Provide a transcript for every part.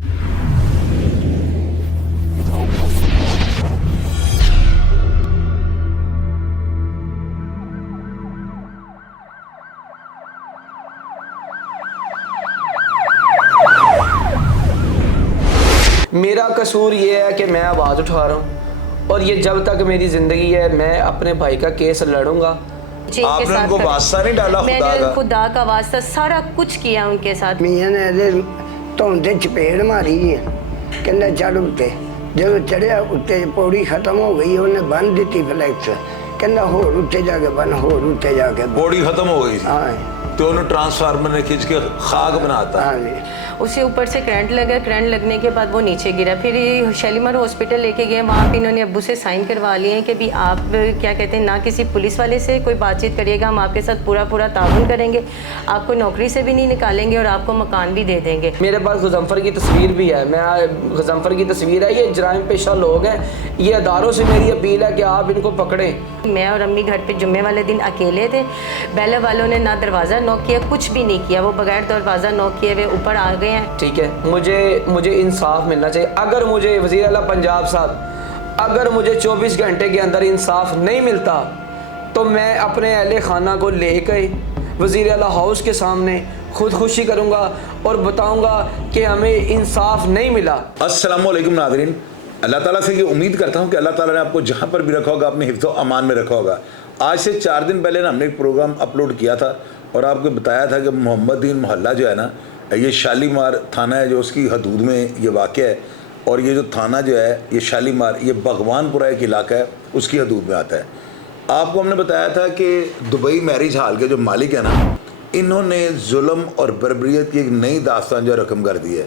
मेरा कसूर ये है कि मैं आवाज़ उठा रहा हूँ और ये जब तक मेरी ज़िंदगी है मैं अपने भाई का केस लड़ूंगा। आपने उनको वास्ता नहीं डाला? मैंने खुदा का वास्ता सारा कुछ किया उनके साथ। मियां ने धुंद चपेड़ मारी है, कहना चढ़ उत्ते। जो चढ़िया उत्ते पौड़ी खत्म हो गई, उन्हें बन दी फ्लैक्स, कहना होर उत्ते जाके बन, होर उत्ते जाके पौड़ी खत्म हो गई। हाँ तो उन्हें ट्रांसफार्मर ने खींच के खाक बनाता। हाँ जी। उसे ऊपर से करंट लगा, करंट लगने के बाद वो नीचे गिरा। फिर ये शालीमार हॉस्पिटल लेके गए, वहाँ पे इन्होंने अब्बू से साइन करवा लिए हैं कि भी आप क्या कहते हैं ना किसी पुलिस वाले से कोई बातचीत करिएगा, हम आपके साथ पूरा ताउन करेंगे, आपको नौकरी से भी नहीं निकालेंगे और आपको मकान भी दे देंगे। मेरे पास गुज़म्फर की तस्वीर भी है, मैं गुज़म्फर की तस्वीर है। ये जराइम पेशा लोग हैं, ये अदारों से मेरी अपील है कि आप इनको पकड़ें। मैं और अम्मी घर पे जुम्मे वाले दिन अकेले थे, बेला वालों ने ना दरवाज़ा नॉक किया, कुछ भी नहीं किया, वो बगैर दरवाज़ा नॉक किए हुए ऊपर आ गए हैं। ठीक है, मुझे इंसाफ मिलना चाहिए। अगर मुझे वज़ीर आला पंजाब साहब, अगर मुझे 24 घंटे के अंदर इंसाफ नहीं मिलता तो मैं अपने अहले खाना को लेकर वज़ीर आला हाउस के सामने खुदकुशी करूँगा और बताऊँगा कि हमें इंसाफ नहीं मिला। अस्सलाम वालेकुम नाज़रीन, अल्लाह ताला से ये उम्मीद करता हूँ कि अल्लाह ताला ने आपको जहाँ पर भी रखा होगा अपने हिफ्ज़ व अमान में रखा होगा। आज से 4 दिन पहले ना हमने एक प्रोग्राम अपलोड किया था और आपको बताया था कि मोहम्मदीन मोहल्ला जो है ना, ये शालीमार थाना है जो उसकी हदूद में ये वाक़ है, और ये जो थाना जो है ये शालीमार, ये भगवानपुरा एक इलाका है, उसकी हदूद में आता है। आपको हमने बताया था कि दुबई मैरिज हाल के जो मालिक है ना, इन्होंने जुल्म और बर्बरियत की एक नई दास्तान जो रकम कर दी है।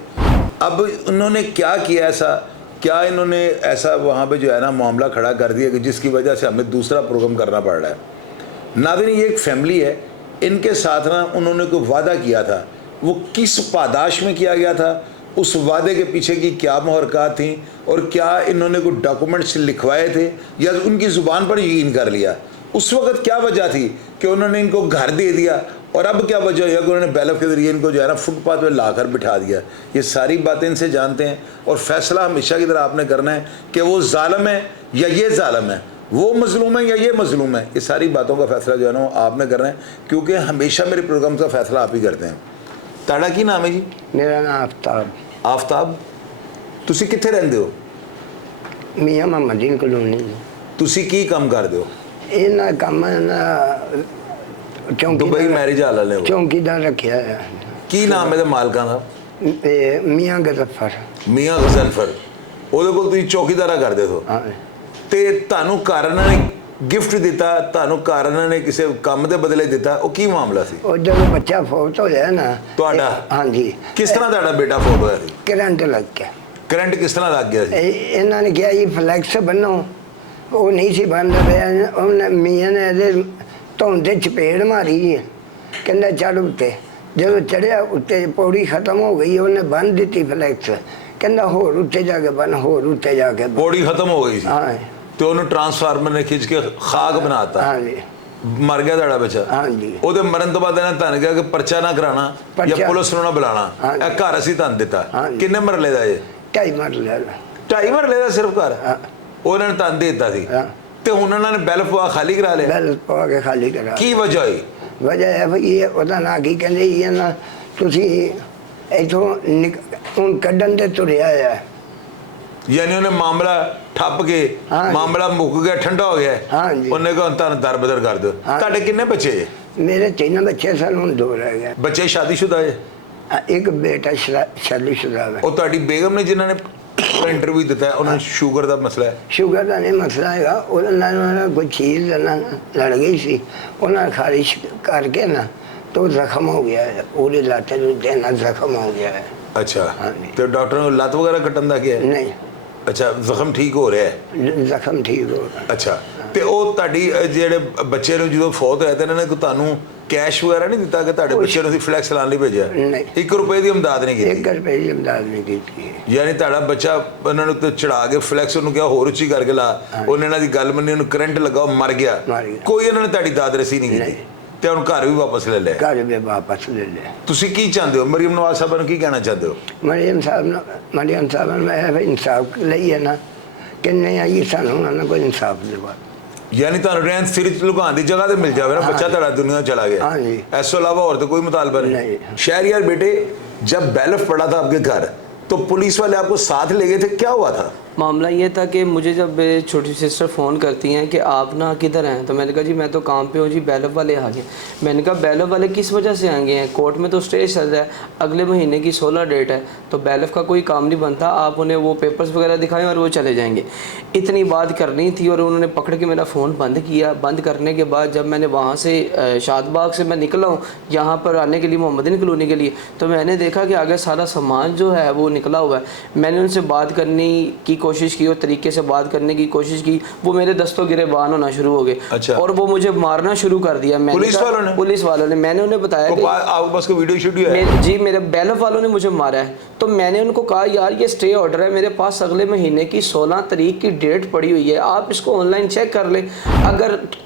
अब उन्होंने क्या किया ऐसा, क्या इन्होंने ऐसा वहाँ पे जो है ना मामला खड़ा कर दिया कि जिसकी वजह से हमें दूसरा प्रोग्राम करना पड़ रहा है। नाज़रीन, ये एक फैमिली है, इनके साथ ना उन्होंने कोई वादा किया था, वो किस पादाश में किया गया था, उस वादे के पीछे की क्या मुहरक़ात थी, और क्या इन्होंने कोई डॉक्यूमेंट्स लिखवाए थे या उनकी ज़ुबान पर यकीन कर लिया। उस वक़्त क्या वजह थी कि उन्होंने इनको घर दे दिया, और अब क्या वजह है कि उन्होंने बैलफ के ज़रिए इनको जो है ना फुटपाथ पर लाकर बिठा दिया। ये सारी बातें इनसे जानते हैं और फ़ैसला हमेशा की तरह आपने करना है कि वो ज़ालिम है या ये ज़ालिम है, वो मज़लूम है या ये मज़लूम है। ये सारी बातों का फ़ैसला जो है ना आपने करना है, क्योंकि हमेशा मेरे प्रोग्राम का फ़ैसला आप ही करते हैं। ताड़ा की नाम है जी? मेरा नाम आफ्ताब। आफ्ताब, तुसी कित्थे रहंदे हो? मियां मोहम्मदीन कॉलोनी। तुसी की काम करदे हो? इन्ना काम ना दुबई मैरिज हाल वाले हो? चौकीदार रखिया है। की नाम है मालकां दा? मियां गज़फ़र। मियां गज़नफर, ਉਹਦੇ ਕੋਲ ਤੁਸੀਂ ਚੌਕੀਦਾਰਾ ਕਰਦੇ ਹੋ? हाँ। ਤੇ ਤੁਹਾਨੂੰ ਕਾਰਨ ਨੇ गिफ्ट दिता, ਤੁਹਾਨੂੰ ਕਾਰਨ ਨੇ ਕਿਸੇ ਕੰਮ ਦੇ ਬਦਲੇ ਦਿੱਤਾ, ਉਹ ਕੀ ਮਾਮਲਾ ਸੀ? और जब बच्चा फौत होया ना, ਤੁਹਾਡਾ? हाँ जी। किस तरह ਤੁਹਾਡਾ बेटा फौत होया ਸੀ? करंट लग गया। करंट किस तरह लग गया ਸੀ? इन्होंने कहा ये फ्लैक्स बनो, वो नहीं सी बनता पाया। उन्हें मियां ने धुंद चपेड़ मारी है, कहना चढ़ उत्ते। जो चढ़िया उत्ते पौड़ी खत्म हो गई, उन्हें बन दी फ्लैक्स, कहना होर उत्ते जाके बन, होर उत्ते जाके बन। पौड़ी खत्म हो गई सी हाँ ਤੇ ਉਹਨੂੰ ਟਰਾਂਸਫਾਰਮਰ ਨੇ ਖਿੱਚ ਕੇ ਖਾਕ ਬਣਾਤਾ। हाँ जी। ਮਰ ਗਿਆ ਤੁਹਾਡਾ ਬੱਚਾ? हाँ जी। ਉਹਦੇ ਮਰਨ ਤੋਂ ਬਾਅਦ ਇਹਨਾਂ ਤੁਹਾਨੂੰ ਕਿਹਾ ਕਿ ਪਰਚਾ ਨਾ ਕਰਾਣਾ ਜਾਂ ਪੁਲਿਸ ਨੂੰ ਨਾ ਬੁਲਾਣਾ, ਇਹ ਘਰ ਅਸੀਂ ਤੁਹਾਨੂੰ ਦਿੱਤਾ। ਕਿੰਨੇ ਮਰਲੇ ਦਾ ਇਹ? 2.5 मरले। 2.5 ਮਰਲੇ ਦਾ ਸਿਰਫ ਘਰ ਉਹਨਾਂ ਨੇ ਤੁਹਾਨੂੰ ਦੇ ਦਿੱਤਾ ਸੀ, ਤੇ ਹੁਣ ਉਹਨਾਂ ਨੇ ਬਿੱਲ ਪਵਾ ਖਾਲੀ ਕਰਾ ਲਿਆ। बैल पवा के खाली करा। ਕੀ ਵਜ੍ਹਾ ਹੋਈ? वजह है भाई ये ਉਹਦਾ ਨਾਂ ਕੀ ਕਹਿੰਦੇ ਇਹ ਨਾ ਤੁਸੀਂ ਇਥੋਂ ਹੁਣ ਕੱਢਣ ਦੇ ਤੁਰਿਆ ਆ। यानी उन्हें मामला ठप के मामला मुक गया, ठंडा हो गया। हाँ जी। उन्हें कहा तुम दर बदर कर दो। ਤੁਹਾਡੇ ਕਿੰਨੇ ਬੱਚੇ? मेरे 3 बच्चे सन, ਹੁਣ 2 रह गए। ਬੱਚੇ ਸ਼ਾਦੀशुदा है? एक बेटा शादीशुदा है। और ਤੁਹਾਡੀ बेगम ने जिन्होंने इंटरव्यू दिता है, उन्हें शुगर का मसला है? शुगर का नहीं मसला है, उन्होंने कोई चीज़ ना लड़ गई सी, उन्होंने खारिश करके ना तो जख्म हो गया है, पूरी लाते देना जख्म हो गया है। अच्छा। हाँ जी। तो डॉक्टर ने लत वगैरह कटन का किया? नहीं। अच्छा, जख्म ठीक हो रहा है? जख्म ठीक हो रहा। अच्छा, ਤੇ ਉਹ ਤੁਹਾਡੀ ਜਿਹੜੇ ਬੱਚੇ ਨੂੰ ਜਦੋਂ ਫੌਤ ਹੋਇਆ ਤੇ ਇਹਨਾਂ ਨੇ ਤੁਹਾਨੂੰ ਕੈਸ਼ ਵਗੈਰਾ ਨਹੀਂ ਦਿੱਤਾ ਕਿ ਤੁਹਾਡੇ ਬੱਚੇ ਨੂੰ ਅਸੀਂ ਫਲੈਕਸ ਲਾਉਣ ਲਈ ਭੇਜਿਆ? ਨਹੀਂ। 1 ਰੁਪਏ ਦੀ ਇਮਦਾਦ ਨਹੀਂ ਕੀਤੀ? 1 रुपये की इमदाद नहीं की। ਯਾਨੀ ਤੁਹਾਡਾ ਬੱਚਾ ਉਹਨਾਂ ਨੂੰ ਤੇ ਚੜਾ ਕੇ ਫਲੈਕਸ ਉਹਨੂੰ ਕਿਹਾ ਹੋਰ ਉੱਚੀ ਕਰਕੇ ਲਾ, ਉਹਨੇ ਇਹਨਾਂ ਦੀ ਗੱਲ ਮੰਨੀ, ਉਹਨੂੰ ਕਰੰਟ ਲੱਗਾ, ਉਹ ਮਰ ਗਿਆ, ਕੋਈ ਇਹਨਾਂ ਨੇ ਤੁਹਾਡੀ ਦਾਦ ਰਸੀ ਨਹੀਂ ਕੀਤੀ। ਤੇ ਹੁਣ ਘਰ ਵੀ ਵਾਪਸ ਲੈ ਲਿਆ। ਘਰ ਵੀ ਵਾਪਸ ਲੈ ਲਿਆ। ਤੁਸੀਂ ਕੀ ਚਾਹੁੰਦੇ ਹੋ ਮਰੀਮ ਨਵਾਜ਼ ਸਾਹਿਬ ਨੂੰ ਕੀ ਕਹਿਣਾ ਚਾਹੁੰਦੇ ਹੋ? ਮਰੀਮ ਸਾਹਿਬ ਨੂੰ ਮੈਂ ਵੀ ਇਨਸਾਫ ਲਈ ਹੈ ਨਾ ਕਿ ਨਹੀਂ ਆਈ ਸਾਨੂੰ ਉਹਨਾਂ ਨੂੰ ਕੋਈ ਇਨਸਾਫ ਦਿਵਾ। ਯਾਨੀ ਤੁਹਾਨੂੰ ਰਹਿਣ ਸਿਰ ਲੁਕਾਉਣ ਦੀ ਜਗ੍ਹਾ ਤੇ ਮਿਲ ਜਾਵੇ ਨਾ, ਬੱਚਾ ਤੁਹਾਡਾ ਦੁਨੀਆ चला गया। हाँ जी। ਇਸ ਤੋਂ ਇਲਾਵਾ और तो कोई मुतालबा नहीं। शहरियार बेटे जब बैलफ पड़ा था आपके घर तो पुलिस वाले आपको साथ ले गए थे, क्या हुआ था? मामला ये था कि मुझे जब छोटी सिस्टर फ़ोन करती हैं कि आप ना किधर हैं, तो मैंने कहा जी मैं तो काम पे हूँ जी, बैलफ वाले आ गए। मैंने कहा बैलफ वाले किस वजह से आएंगे हैं, कोर्ट में तो स्टे चल रहा है, अगले महीने की 16 डेट है, तो बैलफ का कोई काम नहीं बनता, आप उन्हें वो पेपर्स वगैरह दिखाएं और वो चले जाएंगे। इतनी बात करनी थी और उन्होंने पकड़ के मेरा फ़ोन बंद किया। बंद करने के बाद जब मैंने वहाँ से शादबाग से मैं निकला हूँ यहाँ पर आने के लिए मोहम्मदीन कॉलोनी के लिए, तो मैंने देखा कि आगे सारा सामान जो है वो निकला हुआ है। मैंने उनसे बात करने की कोशिश की और तरीके से बात करने की कोशिश की, वो मेरे दस्तों गिरेबान होना शुरू हो गए। अच्छा। और वो मुझे मारना शुरू कर दिया। पुलिस वालों ने? पुलिस वालों ने। मैंने उन्हें बताया कि आपके पास कोई वीडियो शूडियो है? जी मेरे बैलफ वालों ने मुझे मारा है। तो मैंने उनको कहा यार ये स्टे ऑर्डर है मेरे पास, अगले महीने की 16 तारीख की डेट पड़ी हुई है, आप इसको ऑनलाइन चेक कर लें,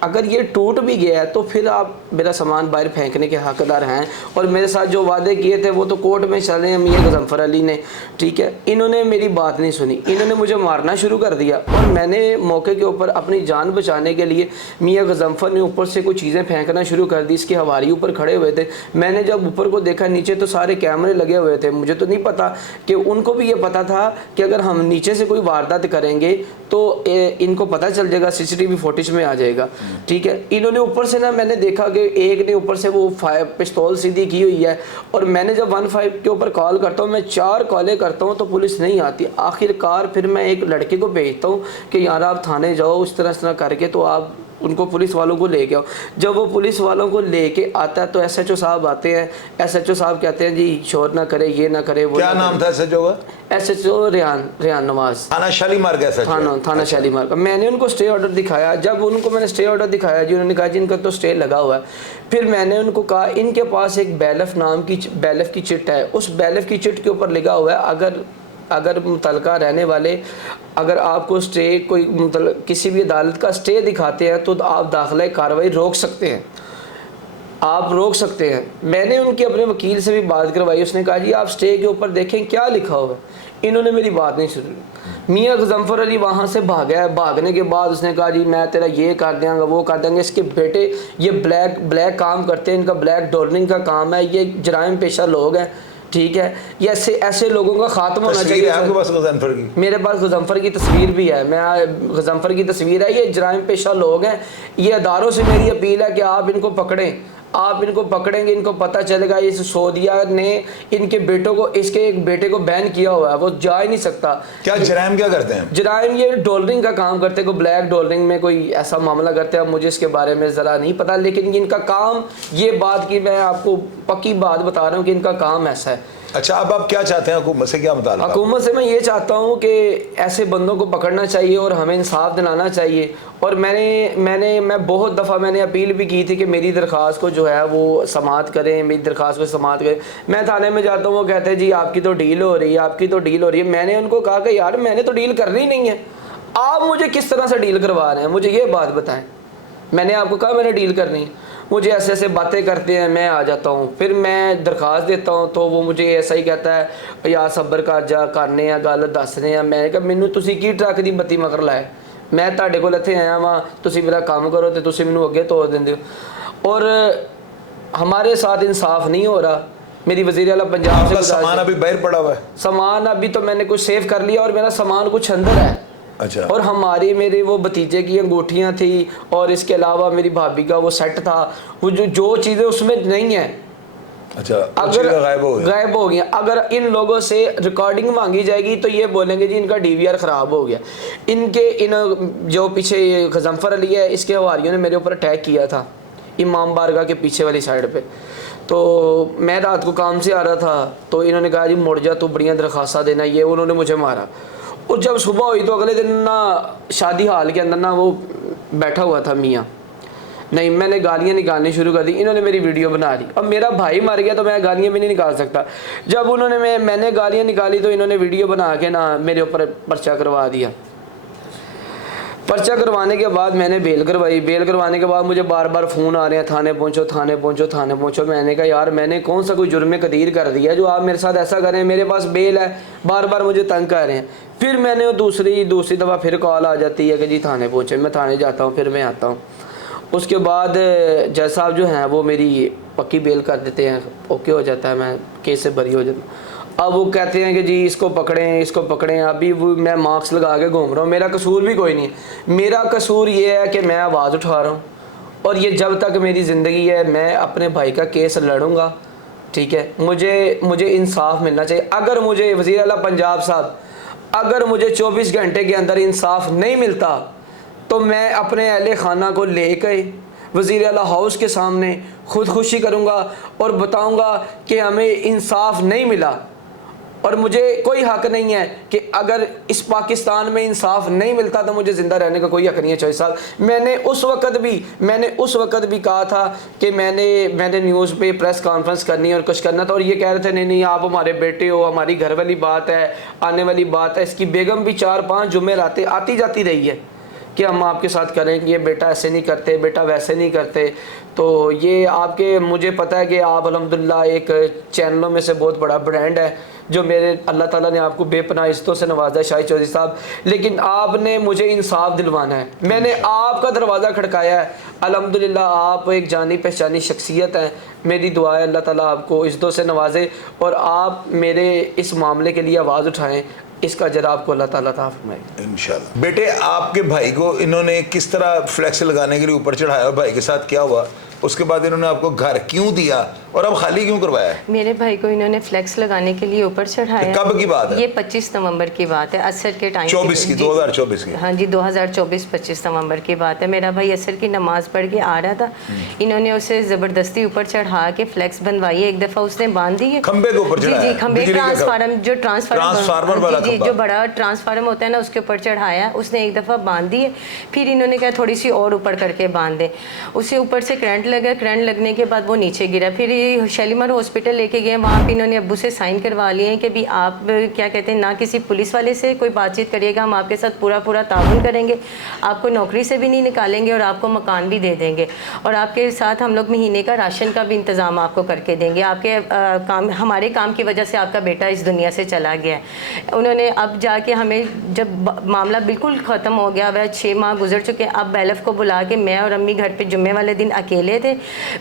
अगर ये टूट भी गया है तो फिर आप मेरा सामान बाहर फेंकने के हकदार हैं। और मेरे साथ जो वादे किए थे वो तो कोर्ट में चले हैं मियां गजम्फर अली ने, ठीक है। इन्होंने मेरी बात नहीं सुनी, इन्होंने मुझे मारना शुरू कर दिया। और मैंने मौके के ऊपर अपनी जान बचाने के लिए मियां गजम्फर ने ऊपर से कुछ चीज़ें फेंकना शुरू कर दी। इसके हवारी ऊपर खड़े हुए थे। मैंने जब ऊपर को देखा नीचे तो सारे कैमरे लगे हुए थे। मुझे तो नहीं पता कि उनको भी ये पता था कि अगर हम नीचे से कोई वारदात करेंगे तो इनको पता चल जाएगा, सीसीटीवी फुटेज में आ जाएगा, ठीक है। इन्होंने ऊपर से ना, मैंने देखा कि एक ने ऊपर से वो पिस्तौल सीधी की हुई है। और मैंने जब 15 के ऊपर कॉल करता हूँ, मैं 4 कॉलें करता हूँ तो पुलिस नहीं आती। आखिरकार फिर मैं एक लड़के को भेजता हूँ कि यार आप थाने जाओ, इस तरह करके तो आप उनको पुलिस वालों को लेके आओ। जब वो पुलिस वालों को लेके आता है तो एसएचओ साहब आते हैं। एसएचओ साहब कहते हैं जी शोर ना करे, ये ना करे, वो क्या नाम था एसएचओ का? एसएचओ रेहान नवाज, थाना शालीमार का एसएचओ। थाना शालीमार का। मैंने उनको स्टे ऑर्डर दिखाया। जब उनको मैंने स्टे ऑर्डर दिखाया जी, उन्होंने कहा जी इनका तो स्टे लगा हुआ है। फिर मैंने उनको कहा इनके पास एक बैलफ नाम की बैलफ की चिट है, उस बैलफ की चिट के ऊपर लिखा हुआ है अगर मुतलका रहने वाले अगर आपको स्टे कोई मतलब किसी भी अदालत का स्टे दिखाते हैं तो आप दाखिला कार्रवाई रोक सकते हैं, आप रोक सकते हैं। मैंने उनके अपने वकील से भी बात करवाई, उसने कहा जी आप स्टे के ऊपर देखें क्या लिखा हुआ है। इन्होंने मेरी बात नहीं सुनी। मियां गजम्फर अली वहाँ से भागा है। भागने के बाद उसने कहा जी मैं तेरा ये कर देंगे, वो कर देंगे। इसके बेटे ये ब्लैक काम करते हैं, इनका ब्लैक डॉलरिंग का काम है, ये जराइम पेशा लोग हैं, ठीक है। ये ऐसे लोगों का खात्मा होना चाहिए। आपके पास गजम्फर की? मेरे पास गजम्फर की तस्वीर भी है, मैं गजम्फर की तस्वीर है। ये जराइम पेशा लोग हैं। ये अदारों से मेरी अपील है कि आप इनको पकड़ें, आप इनको पकड़ेंगे, इनको पता चलेगा इस सऊदिया ने इनके बेटों को, इसके एक बेटे को बैन किया हुआ है, वो जा ही नहीं सकता। क्या जराइम क्या करते हैं? जराइम ये डॉलरिंग का काम करते हैं, कोई ब्लैक डॉलरिंग में कोई ऐसा मामला करते हैं। अब मुझे इसके बारे में ज़रा नहीं पता, लेकिन इनका काम, ये बात की मैं आपको पक्की बात बता रहा हूँ कि इनका काम ऐसा है। अच्छा, अब आप क्या चाहते हैं हुकूमत से? क्या मुतालबा? हुकूमत से मैं ये चाहता हूँ कि ऐसे बंदों को पकड़ना चाहिए और हमें इंसाफ दिलाना चाहिए। और मैं बहुत दफ़ा मैंने अपील भी की थी कि मेरी दरख्वास्त को जो है वो समाअत करें, मेरी दरख्वास्त को समाअत करें। मैं थाने में जाता हूँ, वो कहते हैं जी आपकी तो डील हो रही है, आपकी तो डील हो रही है। मैंने उनको कहा कि यार मैंने तो डील करनी नहीं है, आप मुझे किस तरह से डील करवा रहे हैं, मुझे ये बात बताएं। मैंने आपको कहा मैंने डील करनी है, मुझे ऐसे ऐसे बातें करते हैं, मैं आ जाता हूँ। फिर मैं दरख्वास्त देता हूँ तो वो मुझे ऐसा ही कहता है यार सब्र कर जा, करने आ गल दसने आ। मैं कहा मैनू तुसी की ट्रक दी बत्ती मगर लाए, मैं तुहाडे कोल इत्थे आया वां, तुसी मेरा काम करो तो तुसी मैनू अगे तोड़ दिंदे हो। और हमारे साथ इंसाफ नहीं हो रहा। मेरी वज़ीर आला पंजाब से सामान अभी बाहर पड़ा हुआ है? सामान अभी तो मैंने कुछ सेव कर लिया और मेरा सामान कुछ अंदर है। अच्छा। और मेरे वो भतीजे की अंगूठियाँ थी और इसके अलावा मेरी भाभी का वो सेट था, वो जो चीज़ें उसमें नहीं है। अच्छा, अगर गायब हो गया, अगर इन लोगों से रिकॉर्डिंग मांगी जाएगी तो ये बोलेंगे जी इनका डीवीआर ख़राब हो गया। इन जो पीछे गजम्फर अली है, इसके हवारियों ने मेरे ऊपर अटैक किया था इमाम बारगाह के पीछे वाली साइड पे। तो मैं रात को काम से आ रहा था तो इन्होंने कहा जी मुड़ जा, तू बढ़िया दरख्वास्त देना, ये उन्होंने मुझे मारा। और जब सुबह हुई तो अगले दिन ना शादी हाल के अंदर ना वो बैठा हुआ था मियाँ, नहीं मैंने गालियाँ निकालनी शुरू कर दी। इन्होंने मेरी वीडियो बना दी। अब मेरा भाई मर गया तो मैं गालियाँ भी नहीं निकाल सकता। जब मैंने गालियाँ निकाली तो इन्होंने वीडियो बना के ना मेरे ऊपर पर्चा करवा दिया। पर्चा करवाने के बाद मैंने बेल करवाई। बेल करवाने के बाद मुझे बार बार फ़ोन आ रहे हैं, थाने पहुंचो थाने पहुंचो थाने पहुंचो। मैंने कहा यार मैंने कौन सा कोई जुर्म कदीर कर दिया जो आप मेरे साथ ऐसा करें, मेरे पास बेल है, बार बार मुझे तंग कर रहे हैं। फिर मैंने वो दूसरी दफ़ा फिर कॉल आ जाती है कि जी थाने पहुँचे। मैं थाने जाता हूँ, फिर मैं आता हूँ। उसके बाद जज साहब जो हैं वो मेरी पक्की बेल कर देते हैं, ओके हो जाता है, मैं केस से बरी हो जाता हूँ। अब वो कहते हैं कि जी इसको पकड़ें इसको पकड़ें। अभी वो मैं मार्क्स लगा के घूम रहा हूँ, मेरा कसूर भी कोई नहीं है। मेरा कसूर ये है कि मैं आवाज़ उठा रहा हूँ और ये जब तक मेरी ज़िंदगी है मैं अपने भाई का केस लड़ूंगा, ठीक है। मुझे इंसाफ मिलना चाहिए। अगर मुझे वज़ीर आला पंजाब साहब, अगर मुझे 24 घंटे के अंदर इंसाफ नहीं मिलता तो मैं अपने अहले खाना को लेकर वज़ीर आला हाउस के सामने खुदकुशी करूँगा और बताऊँगा कि हमें इंसाफ नहीं मिला और मुझे कोई हक नहीं है कि अगर इस पाकिस्तान में इंसाफ नहीं मिलता तो मुझे ज़िंदा रहने का कोई हक नहीं है। चौधरी साहब, मैंने उस वक़्त भी कहा था कि मैंने न्यूज़ पे प्रेस कॉन्फ्रेंस करनी है और कुछ करना था, और ये कह रहे थे नहीं आप हमारे बेटे हो, हमारी घर वाली बात है, आने वाली बात है। इसकी बेगम भी 4-5 जुमेरात आती जाती रही है कि हम आपके साथ करेंगे, ये बेटा ऐसे नहीं करते, बेटा वैसे नहीं करते। तो ये आपके, मुझे पता है कि आप अल्हम्दुलिल्लाह एक चैनलों में से बहुत बड़ा ब्रांड है जो मेरे अल्लाह ताला ने आपको बेपनाह इज़्ज़तों से नवाजा है शाहिद चौधरी साहब, लेकिन आपने मुझे इंसाफ दिलवाना है। मैंने आपका दरवाज़ा खड़काया है। अल्हम्दुलिल्लाह आप एक जानी पहचानी शख्सियत हैं। मेरी दुआ है अल्लाह ताला आपको इज़्ज़तों से नवाजे और आप मेरे इस मामले के लिए आवाज़ उठाएँ, इसका अजर आपको अल्लाह ताला अता फरमाए इंशाल्लाह। बेटे आपके भाई को इन्होंने किस तरह फ्लैक्स लगाने के लिए ऊपर चढ़ाया और भाई के साथ क्या हुआ, उसके बाद इन्होंने आपको घर क्यों दिया और अब खाली क्यों करवाया? मेरे भाई को इन्होंने फ्लैक्स लगाने के लिए ऊपर चढ़ाया। कब की बात है? ये 25 नवंबर की बात है, असर के टाइम 24 की 2024 की। हाँ जी 2024 25 नवंबर की बात है। मेरा भाई असर की नमाज पढ़ के आ रहा था, इन्होंने उसे ज़बरदस्ती ऊपर चढ़ा के फ्लैक्स बनवाई। एक दफ़ा उसने बांध दी है खंबे के ऊपर चढ़ाया। जी खंबे, ट्रांसफार्मर जो ट्रांसफार्मर वाला जी जो बड़ा ट्रांसफार्मर होता है ना उसके ऊपर चढ़ाया। उसने एक दफ़ा बांध दी है, फिर इन्होंने कहा थोड़ी सी और ऊपर करके बांध दे। उसे ऊपर से करंट लगा, करंट लगने के बाद वो नीचे गिरा। फिर शालीमार हॉस्पिटल लेके गए, वहाँ पे इन्होंने अब्बू से साइन करवा लिए हैं कि भी आप क्या कहते हैं ना किसी पुलिस वाले से कोई बातचीत करिएगा, हम आपके साथ पूरा ताउन करेंगे, आपको नौकरी से भी नहीं निकालेंगे और आपको मकान भी दे देंगे और आपके साथ हम लोग महीने का राशन का भी इंतज़ाम आपको करके देंगे। आपके काम, हमारे काम की वजह से आपका बेटा इस दुनिया से चला गया है। उन्होंने अब जाके हमें जब मामला बिल्कुल ख़त्म हो गया, वह 6 माह गुजर चुके, अब बैलफ को बुला के मैं और अम्मी घर पे जुम्मे वाले दिन अकेले थे।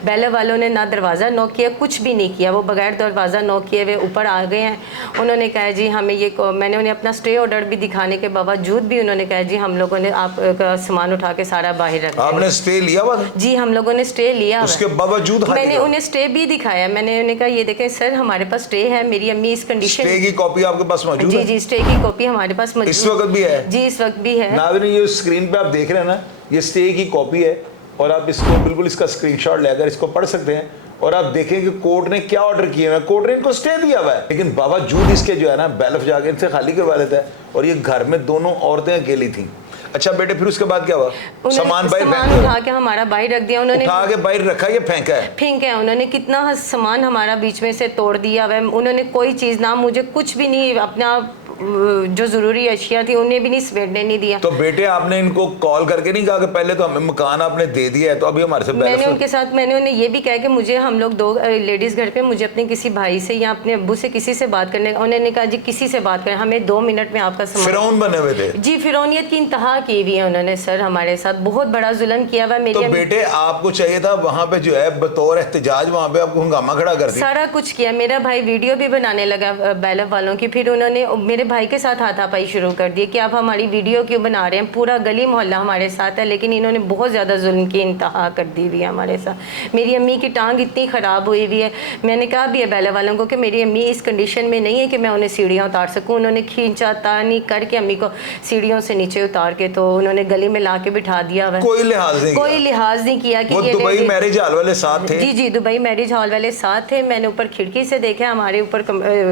बैलफ वालों ने ना दरवाज़ा नॉक किया, कुछ भी नहीं किया, वो बगैर दरवाज़ा नॉक किए हुए ऊपर आ गए हैं। उन्होंने कहा जी हमें ये, मैंने उन्हें अपना स्टे ऑर्डर भी दिखाने के बावजूद भी उन्होंने कहा जी हम लोगों ने आपका सामान उठा के सारा बाहर रख दिया। आपने स्टे लिया हुआ? जी हम लोगों ने स्टे लिया। उसके बावजूद मैंने उन्हें स्टे भी दिखाया। मैंने उन्हें कहा ये देखें सर हमारे पास स्टे है, मेरी अम्मी इस कंडीशन। स्टे की कॉपी आपके पास मौजूद है? जी स्टे की कॉपी हमारे पास मौजूद इस वक्त भी है? जी इस वक्त भी है। नाज़रीन ये स्क्रीन पे आप देख रहे हैं ना, ये स्टे की कॉपी है और आप इसको बिल्कुल इसका स्क्रीनशॉट लेकर इसको पढ़ सकते हैं और आप देखें कि कोर्ट ने क्या ऑर्डर किया है। कोर्ट ने इनको स्टे दिया हुआ है, लेकिन बावजूद इसके जो है ना बैलफ जाके इनसे खाली करवा देता है और ये घर में दोनों औरतें अकेली थी। अच्छा बेटे फिर उसके बाद क्या हुआ? सामान बाहर उठा के हमारा बाहर रख दिया उन्होंने, उठा के बाहर रखा, ये फेंका है उन्होंने। कितना सामान हमारा बीच में से तोड़ दिया वह, उन्होंने कोई चीज़ ना मुझे कुछ भी नहीं, अपना जो ज़रूरी अशिया थी उन्हें भी नहीं समेटने नहीं दिया। तो बेटे आपने इनको कॉल करके नहीं कहा कि पहले तो हमें मकान आपने दे दिया है तो अभी हमारे से? मैंने उनके साथ, मैंने उन्हें ये भी कहा कि मुझे, हम लोग 2 लेडीज़ घर पे, मुझे अपने किसी भाई से या अपने अब्बू से किसी से बात करने, उन्होंने कहा जी किसी से बात करें, हमें 2 मिनट में आपका सामान। फिरौन बने हुए थे जी, फिरौनियत की इंतहा की हुई है उन्होंने सर, हमारे साथ बहुत बड़ा जुल्म किया हुआ। मेरे तो बेटे आपको चाहिए था वहाँ पे जो है बतौर एहतजाज वहाँ पे आपको हंगामा खड़ा कर दिया, सारा कुछ किया। मेरा भाई वीडियो भी बनाने लगा बैलफ वालों की, फिर उन्होंने मेरे भाई के साथ हाथापाई शुरू कर दी कि आप हमारी वीडियो क्यों बना रहे हैं, पूरा गली मोहल्ला हमारे साथ है, लेकिन इन्होंने बहुत ज़्यादा जुल्म की इंतहा कर दी हुई है हमारे साथ। मेरी अम्मी की टांग इतनी ख़राब हुई हुई है, मैंने कहा भी है बैलफ वालों को कि मेरी अम्मी इस कंडीशन में नहीं है कि मैं उन्हें सीढ़ियाँ उतार सकूँ। उन्होंने खींचा तानी करके अम्मी को सीढ़ियों से नीचे उतार के तो उन्होंने गली में ला के बिठा दिया हुआ। कोई लिहाज नहीं किया कि ये दुबई मैरिज हॉल वाले साथ थे? जी दुबई मैरिज हॉल वाले साथ थे। मैंने ऊपर खिड़की से देखा, हमारे ऊपर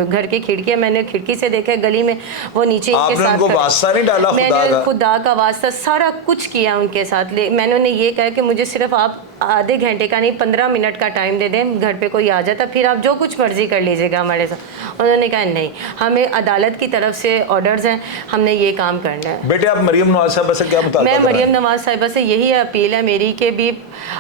घर की खिड़की, मैंने खिड़की से देखा गली में वो नीचे इनके आपने साथ उनको वास्ता नहीं डाला खुदा मैंने का? खुदा का वास्ता सारा कुछ किया उनके साथ। मैंने उन्हें ये कहा कि मुझे सिर्फ आप आधे घंटे का नहीं 15 मिनट का टाइम दे दें, घर पे कोई आ जाता फिर आप जो कुछ मर्जी कर लीजिएगा हमारे साथ। उन्होंने कहा नहीं, हमें अदालत की तरफ से ऑर्डर्स हैं, हमने ये काम करना है। बेटे आप मरियम नवाज साहबा से क्या मुतालबा मैं कर रहे मरियम हैं? नवाज साहिबा से यही अपील है मेरी कि भी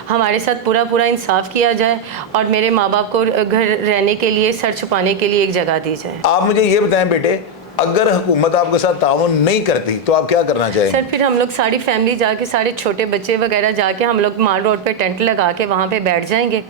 हमारे साथ पूरा पूरा इंसाफ किया जाए और मेरे माँ बाप को घर रहने के लिए, सर छुपाने के लिए एक जगह दी जाए। आप मुझे ये बताएं बेटे, अगर हुकूमत आपके साथ ताउन नहीं करती तो आप क्या करना चाहेंगे? सर फिर हम लोग सारी फैमिली जाके, सारे छोटे बच्चे वगैरह जाके हम लोग माल रोड पे टेंट लगा के वहाँ पे बैठ जाएंगे,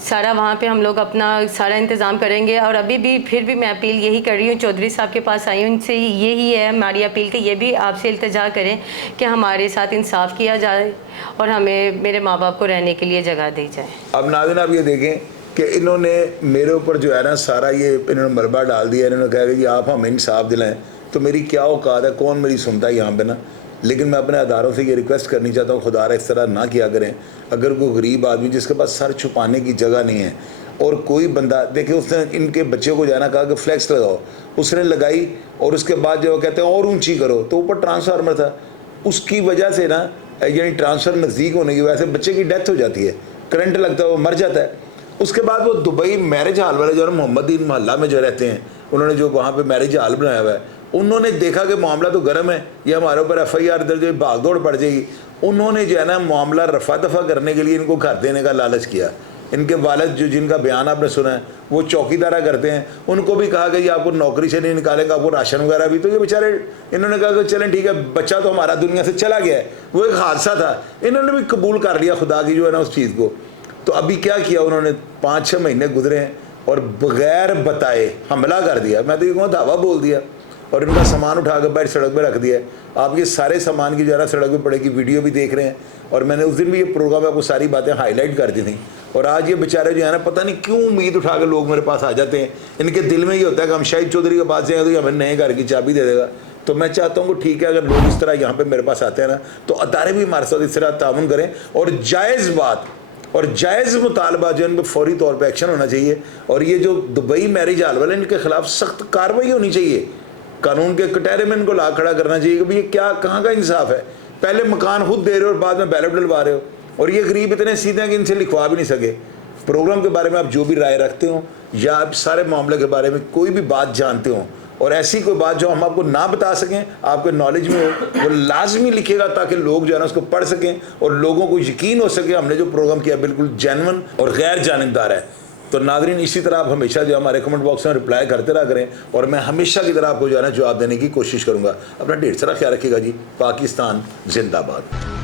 सारा वहाँ पे हम लोग अपना सारा इंतज़ाम करेंगे। और अभी भी फिर भी मैं अपील यही कर रही हूँ, चौधरी साहब के पास आई हूँ, उनसे यही है हमारी अपील कि ये भी आपसे इल्तिजा करें कि हमारे साथ इंसाफ किया जाए और हमें मेरे माँ बाप को रहने के लिए जगह दी जाए। अब नाज़रीन आप ये देखें कि इन्होंने मेरे ऊपर जो है ना सारा ये इन्होंने मलबा डाल दिया। इन्होंने कहा कि आप हमें इंसाफ दिलाएं, तो मेरी क्या औकात है, कौन मेरी सुनता है यहाँ पे ना। लेकिन मैं अपने अदारों से ये रिक्वेस्ट करनी चाहता हूँ, खुदा इस तरह ना किया करें। अगर कोई गरीब आदमी जिसके पास सर छुपाने की जगह नहीं है और कोई बंदा देखिए, उसने इनके बच्चे को जाना कहा कि फ्लैक्स लगाओ, उसने लगाई और उसके बाद जो कहते हैं और ऊंची करो, तो ऊपर ट्रांसफार्मर था, उसकी वजह से ना यानी ट्रांसफर नज़दीक होने की वजह से बच्चे की डेथ हो जाती है, करंट लगता है, वो मर जाता है। उसके बाद वो दुबई मैरिज हॉल वाले जो है मोहम्मदीन मोहल्ला में जो रहते हैं, उन्होंने जो वहाँ पे मैरिज हॉल बनाया हुआ है, उन्होंने देखा कि मामला तो गर्म है, ये हमारे ऊपर FIR दर्ज हुई, भाग दौड़ पड़ जाएगी। उन्होंने जो है ना मामला रफा दफा करने के लिए इनको घर देने का लालच किया। इनके वालिद जो जिनका बयान आपने सुना है वो चौकीदारा करते हैं, उनको भी कहा कि ये आपको नौकरी से नहीं निकालेंगे, आपको राशन वगैरह भी। तो ये बेचारे इन्होंने कहा कि चलें ठीक है, बच्चा तो हमारा दुनिया से चला गया है, वो एक हादसा था, इन्होंने भी कबूल कर लिया खुदा की जो है ना उस चीज़ को। तो अभी क्या किया उन्होंने, 5-6 महीने गुजरे हैं और बगैर बताए हमला कर दिया। मैं तो ये कहूँ धावा बोल दिया और इनका सामान उठा कर बाहर सड़क पे रख दिया। आप ये सारे सामान की जो है ना सड़क पे पड़े की वीडियो भी देख रहे हैं। और मैंने उस दिन भी ये प्रोग्राम में आपको सारी बातें हाईलाइट कर दी थी। और आज ये बेचारे जो है ना, पता नहीं क्यों उम्मीद उठा कर लोग मेरे पास आ जाते हैं। इनके दिल में ये होता है कि हम शाहिद चौधरी के पास जाएँ तो ये हमें नए घर की चाबी दे देगा। तो मैं चाहता हूँ कि ठीक है, अगर लोग इस तरह यहाँ पर मेरे पास आते हैं ना, तो अदारे भी हमारे साथ इस तरह ताउन करें और जायज़ बात और जायज़ मुतालबा जो इन पर फौरी तौर पर एक्शन होना चाहिए। और ये जो दुबई मैरिज हॉल वाले, इनके खिलाफ सख्त कार्रवाई होनी चाहिए, कानून के कटहरे में इनको ला खड़ा करना चाहिए कि भाई ये क्या, कहाँ का इंसाफ है। पहले मकान खुद दे रहे हो और बाद में बैलेट डलवा रहे हो। और ये गरीब इतने सीधे हैं कि इनसे लिखवा भी नहीं सके। प्रोग्राम के बारे में आप जो भी राय रखते हो या आप सारे मामले के बारे में कोई भी बात जानते हो और ऐसी कोई बात जो हम आपको ना बता सकें, आपके नॉलेज में हो, वो लाजमी लिखिएगा ताकि लोग जो है ना उसको पढ़ सकें और लोगों को यकीन हो सके हमने जो प्रोग्राम किया बिल्कुल जेन्युइन और गैर जानिबदार है। तो नाज़रीन इसी तरह आप हमेशा जो हमारे कमेंट बॉक्स में रिप्लाई करते रहा करें और मैं हमेशा की तरह आपको जो है ना जवाब देने की कोशिश करूँगा। अपना ढेर सारा ख्याल रखिएगा जी। पाकिस्तान जिंदाबाद।